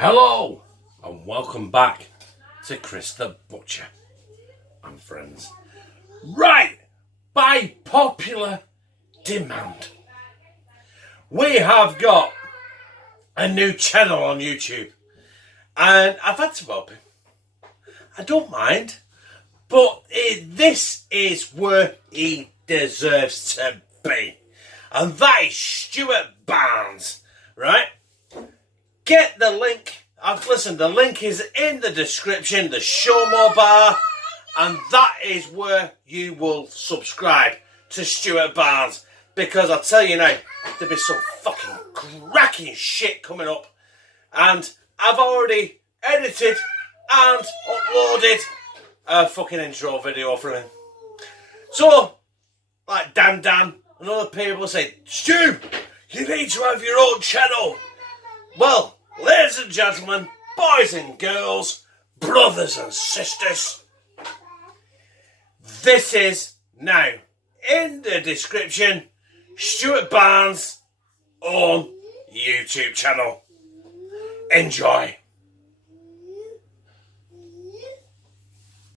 Hello and welcome back to Chris the Butcher and friends. Right, by popular demand, we have got a new channel on YouTube and I've had to help him. I don't mind, but this is where he deserves to be, and that is Stuart Barnes, right? Get the link. The link is in the description, the show more bar, and that is where you will subscribe to Stuart Barnes, because I'll tell you now, there'll be some fucking cracking shit coming up, and I've already edited and uploaded a fucking intro video for him. So, like Dan and other people say, Stu, you need to have your own channel. Well, ladies and gentlemen, boys and girls, brothers and sisters, this is now in the description Stuart Barnes' own YouTube channel. Enjoy.